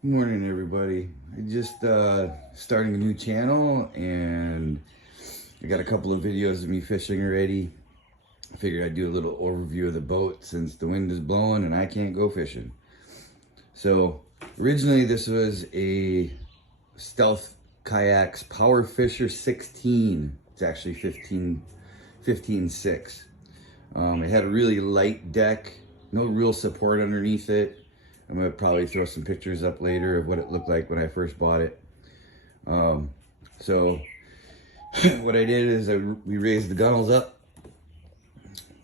Good morning, everybody. I just starting a new channel, and I got a couple of videos of me fishing already. I figured I'd do a little overview of the boat since the wind is blowing and I can't go fishing. So originally this was a Stealth Kayaks powerfisha 16. It's actually 15.6. It had a really light deck, no real support underneath it. I'm gonna probably throw some pictures up later of what it looked like when I first bought it. So what I did is we raised the gunnels up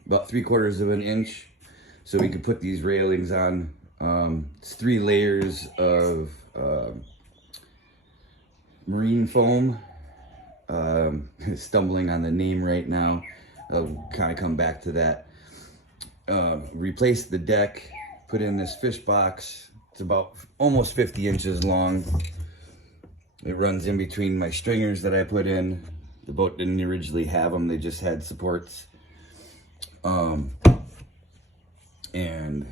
about 3/4 of an inch so we could put these railings on. It's 3 layers of marine foam. Stumbling on the name right now. I'll kind of come back to that. Replaced the deck. Put in this fish box. It's about almost 50 inches long. It runs in between my stringers that I put in. The boat didn't originally have them, they just had supports. And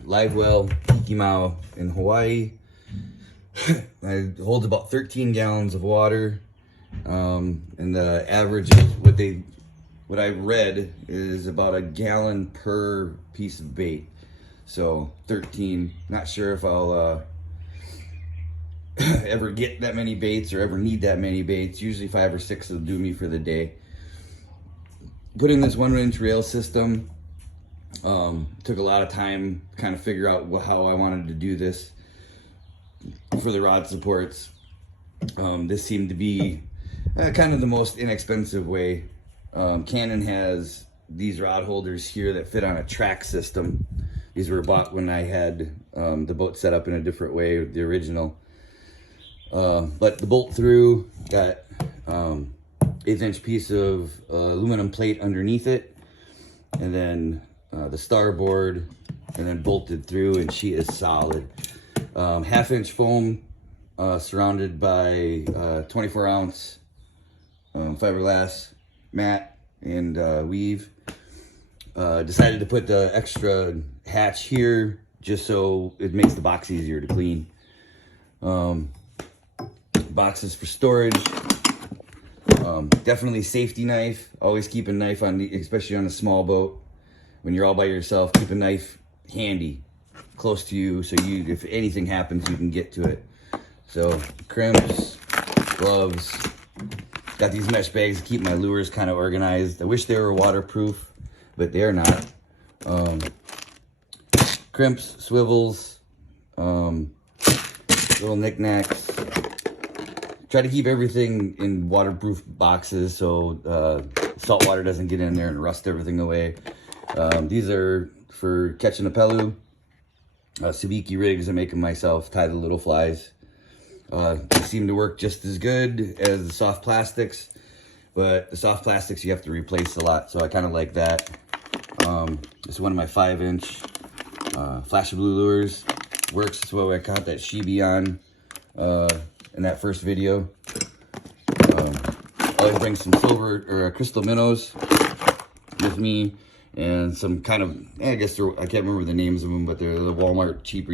live well, Hikimau in Hawaii. It holds about 13 gallons of water. And the average is what I read is about a gallon per piece of bait. So 13, not sure if I'll ever get that many baits or ever need that many baits. Usually 5 or 6 will do me for the day. Put in this 1-inch rail system. Took a lot of time to kind of figure out how I wanted to do this for the rod supports. This seemed to be kind of the most inexpensive way. Canon has these rod holders here that fit on a track system. These were bought when I had the boat set up in a different way, the original. But the bolt through got 1/8-inch piece of aluminum plate underneath it, and then the starboard, and then bolted through, and she is solid. 1/2-inch foam surrounded by 24-ounce fiberglass mat and weave. Decided to put the extra hatch here just so it makes the box easier to clean. Boxes for storage. Definitely safety knife. Always keep a knife on, especially on a small boat. When you're all by yourself, keep a knife handy, close to you, so if anything happens, you can get to it. So crimps, gloves. Got these mesh bags to keep my lures kind of organized. I wish they were waterproof, but they're not. Crimps, swivels, little knickknacks. Try to keep everything in waterproof boxes so salt water doesn't get in there and rust everything away. These are for catching a pelu. Sabiki rigs I make them myself, tie the little flies. They seem to work just as good as the soft plastics, but the soft plastics you have to replace a lot, so I kind of like that. This is one of my 5-inch Flash of Blue lures. Works. It's what I caught that Shibi on in that first video. Always bring some silver or crystal minnows with me, and some kind of, I guess I can't remember the names of them, but they're the Walmart cheaper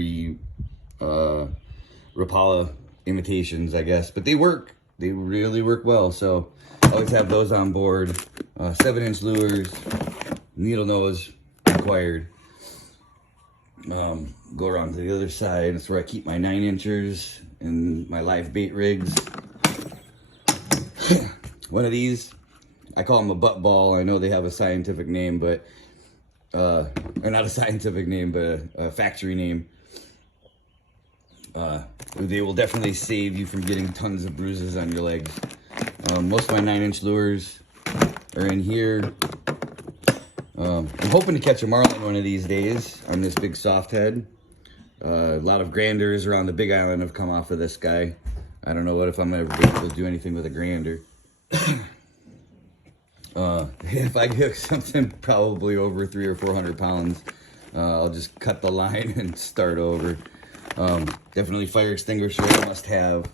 Rapala imitations, I guess. But they work. They really work well. So I always have those on board. 7-inch lures, needle nose required. Go around to the other side. That's where I keep my 9-inchers and my live bait rigs. One of these, I call them a butt ball. I know they have a scientific name, but or not a scientific name, but a factory name. They will definitely save you from getting tons of bruises on your legs. Most of my 9-inch lures are in here. I'm hoping to catch a marlin one of these days on this big soft head. A lot of granders around the Big Island have come off of this guy. I don't know if I'm ever able to do anything with a grander. If I hook something probably over 300 or 400 pounds, I'll just cut the line and start over. Definitely fire extinguisher, must have.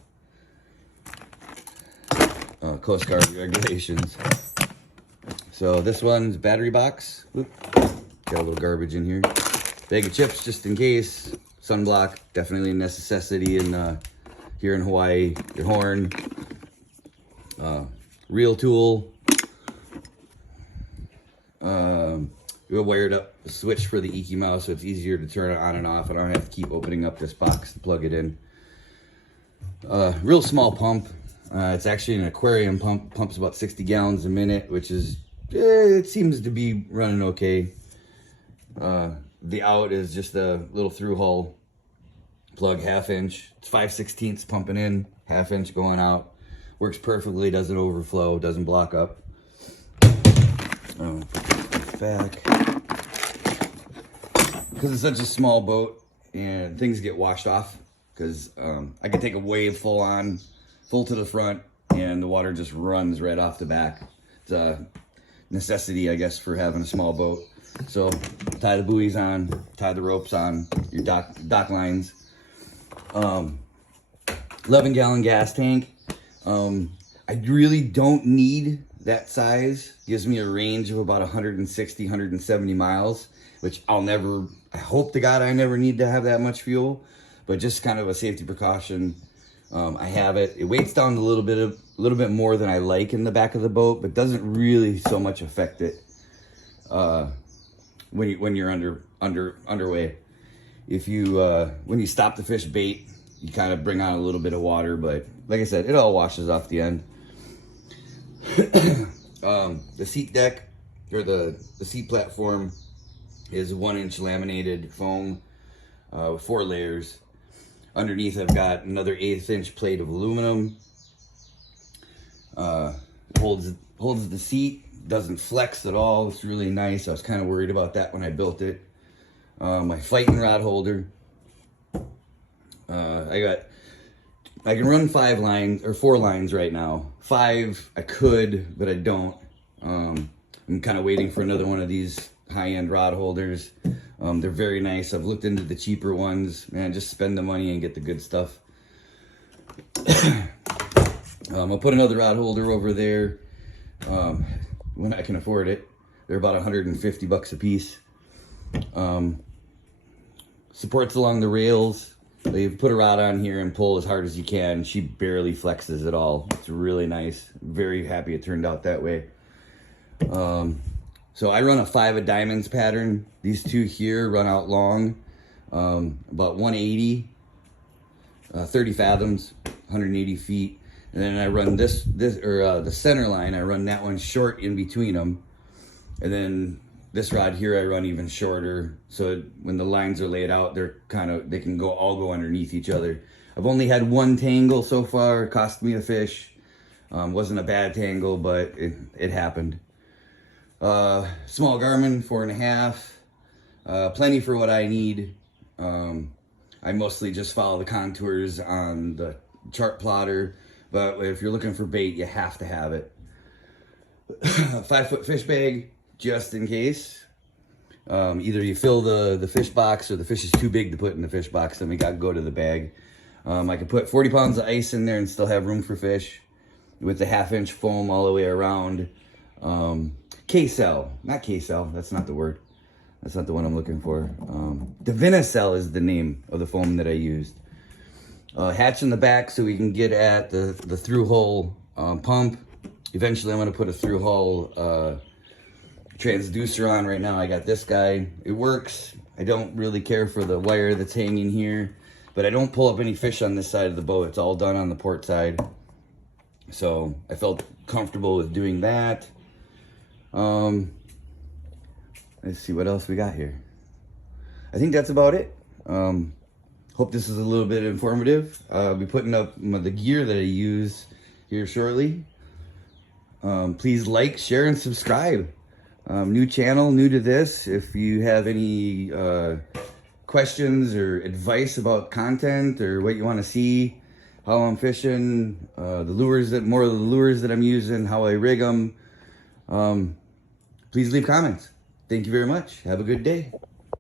Coast Guard regulations. So this one's battery box. Oop, got a little garbage in here. Bag of chips just in case. sunblock, definitely a necessity in here in Hawaii. Your horn, reel tool, a wired up switch for the EQ mouse so it's easier to turn it on and off. I don't have to keep opening up this box to plug it in. Real small pump. It's actually an aquarium pump. Pumps about 60 gallons a minute, which is, it seems to be running okay. The out is just a little through hole plug, 1/2 inch. It's 5/16 pumping in, 1/2 inch going out. Works perfectly, doesn't overflow, doesn't block up. Back. Because it's such a small boat and things get washed off, because I can take a wave full to the front and the water just runs right off the back. It's a necessity, I guess, for having a small boat. So tie the buoys on, tie the ropes on, your dock lines. 11-gallon gas tank. I really don't need that size. Gives me a range of about 160, 170 miles, which I hope to God I never need to have that much fuel, but just kind of a safety precaution. I have it. It weights down a little bit more than I like in the back of the boat, but doesn't really so much affect it when you're underway. If you when you stop the fish bait, you kind of bring on a little bit of water, but like I said, it all washes off the end. The seat deck, or the seat platform, is 1-inch laminated foam with 4 layers. Underneath I've got another 1/8 inch plate of aluminum. Holds the seat, doesn't flex at all. It's really nice. I was kind of worried about that when I built it. My fighting rod holder. I can run 5 lines or 4 lines right now. 5 I could, but I don't. I'm kind of waiting for another one of these high-end rod holders. They're very nice. I've looked into the cheaper ones. Man, just spend the money and get the good stuff. I'll put another rod holder over there when I can afford it. They're about 150 bucks a piece. Supports along the rails. So you put a rod on here and pull as hard as you can. She barely flexes at all. It's really nice. Very happy it turned out that way. So I run a 5 of diamonds pattern. These two here run out long, about 180, 30 fathoms, 180 feet. And then I run the center line, I run that one short in between them. And then this rod here, I run even shorter. So when the lines are laid out, they can all go underneath each other. I've only had 1 tangle so far. It cost me a fish. Wasn't a bad tangle, but it happened. Small Garmin, 4.5, plenty for what I need. I mostly just follow the contours on the chart plotter, but if you're looking for bait, you have to have it. 5-foot fish bag, just in case. Either you fill the fish box, or the fish is too big to put in the fish box, then we got to go to the bag. I could put 40 pounds of ice in there and still have room for fish, with the 1/2 inch foam all the way around. K-cell, not K-cell, that's not the word. That's not the one I'm looking for. Divinicell is the name of the foam that I used. Hatch in the back so we can get at the through hole pump. Eventually I'm going to put a through hole transducer on. Right now I got this guy. It works. I don't really care for the wire that's hanging here, but I don't pull up any fish on this side of the boat. It's all done on the port side. So I felt comfortable with doing that. Let's see what else we got here. I think that's about it. Hope this is a little bit informative. I'll be putting up the gear that I use here shortly. Please like, share, and subscribe. New channel, new to this. If you have any questions or advice about content or what you want to see, how I'm fishing, more of the lures that I'm using, how I rig them, please leave comments. Thank you very much. Have a good day.